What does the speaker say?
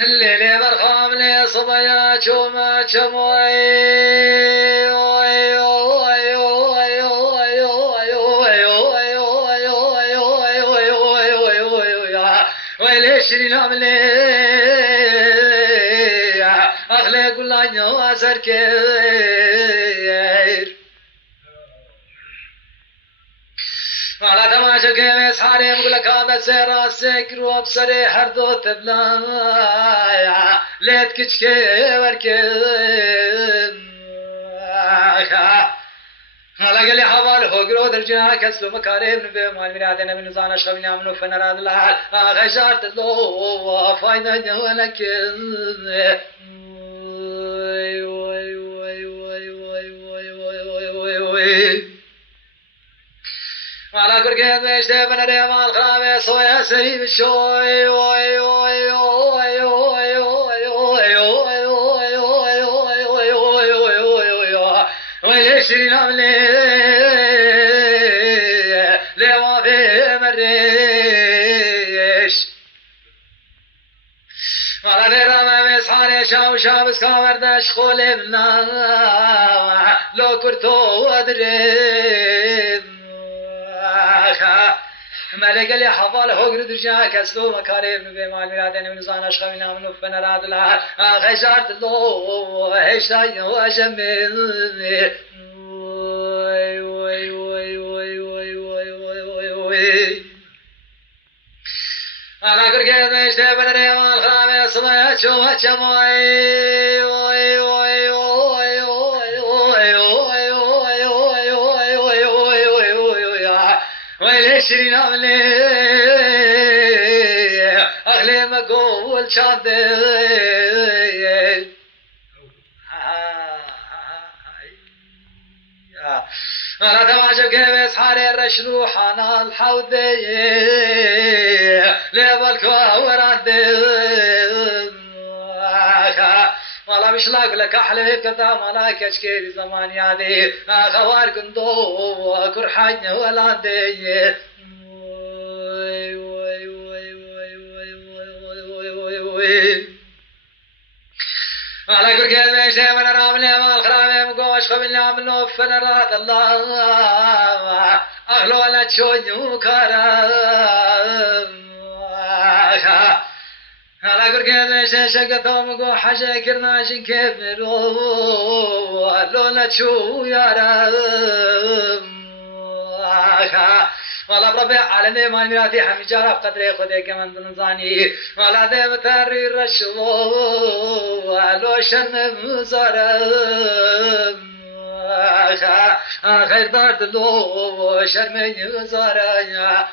الليل برخام لي صبيا شوما شموي ويليش نام لي أغلى كل عيو أسركير على تماشى كيف صاري مقول لك هذا سير سكر وبصري حردو تبلا ليت كشكي وركن هلا قال لي حوال هوجرو درجنا كسلو مكارم نبي مال مرادنا من زانا شغلنا منو فنراد الحال غشارت اللو فايدة ولكن على كل كيف مشتي من الريم الخامس صويا سريب الشوي وليش نعملي لما في مريش على غير ما مسحاني شاو شابس كامرداش خولي منا لو كرتو أدريم ملك اللي حفال هوجر درجا كسلو مكارم بمال مرادين من زان اشخمنا من فنراد لا خجارت لو هشتاي وجمل على كركه مشتي بنري مال خامس ما شو شموي وليش نعملي أغلى ما قول شاذل أنا تماشى كيف حاري الرشروح أنا الحوذي ليبالك وراندل والله مش لاقي لك أحلى كذا ملاك أشكي زمان يادي خوار كندو كرحان ولا دي على كل كلمة مشي من راملي ما الخرامي مقوش خبلنا عملو فنرات الله أغلو لا تشوني وكرم على كل كلمة مشي شقتو مقو حاجة كرناشن كبرو لولا تشو يا رم والله بربي عالمي ما المراتي حمي جارب قدري خذي كمان دنزاني ولا ذي مثاري رشو لو شرم مزارم خير دارد لو شرمي مزارم